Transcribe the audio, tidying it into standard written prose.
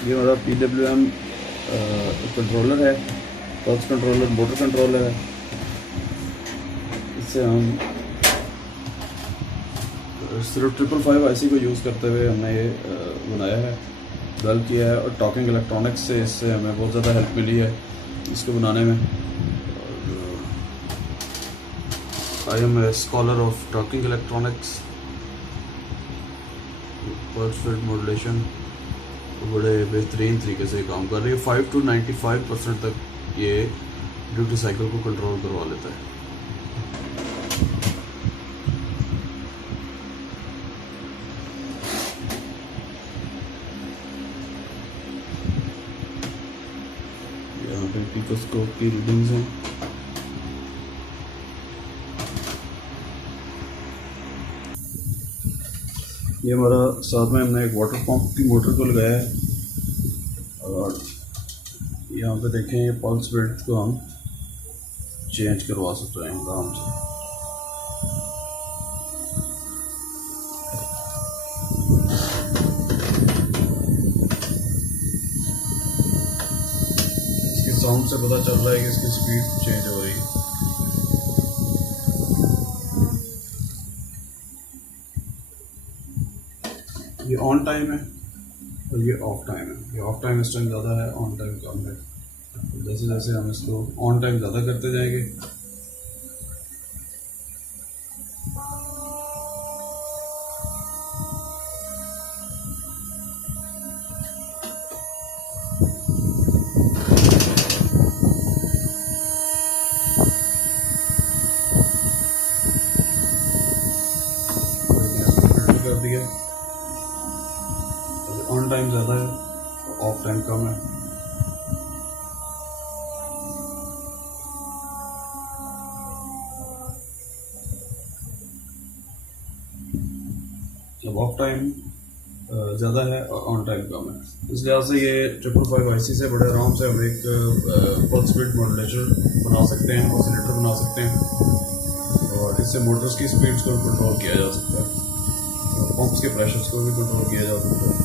ये हमारा PWM controller है, पल्स कंट्रोलर, मोटर कंट्रोलर है। इससे हम सिर्फ 555 IC को यूज़ करते हुए हमने ये बनाया है, डेवलप किया है। और टॉकिंग इलेक्ट्रॉनिक्स से इससे हमें बहुत ज़्यादा हेल्प मिली है इसको बनाने में। I am a scholar of talking electronics. Pulse width modulation बड़े बेहतरीन तरीके से काम कर रही है। 5 to 95% तक ये ड्यूटी साइकिल को कंट्रोल करवा लेता है। यहाँ पे पिकोस्कोप की रीडिंग्स हैं। ये हमारा साथ में हमने एक वाटर पंप की मोटर को लगाया है। और यहाँ पे देखें, ये पल्स विड्थ को हम चेंज करवा सकते हैं आराम से। इसके साउंड से पता चल रहा है कि इसकी स्पीड चेंज हो रही है। ये ऑन टाइम है और ये ऑफ टाइम है। ये ऑफ टाइम इस टाइम ज़्यादा है, ऑन टाइम कम है। जैसे जैसे हम इसको ऑन टाइम ज़्यादा करते जाएंगे, कर दिया। ऑन टाइम ज़्यादा है, ऑफ टाइम कम है। जब ऑफ टाइम ज़्यादा है और ऑन टाइम कम है, इस लिहाज से ये 555 IC से बड़े आराम से हम एक पल्स विड्थ मॉड्यूलेटर बना सकते हैं, ऑसिलेटर बना सकते हैं। और इससे मोटर्स की स्पीड्स को कंट्रोल किया जा सकता है, पंप्स के प्रेशर्स को भी कंट्रोल किया जा सकता है।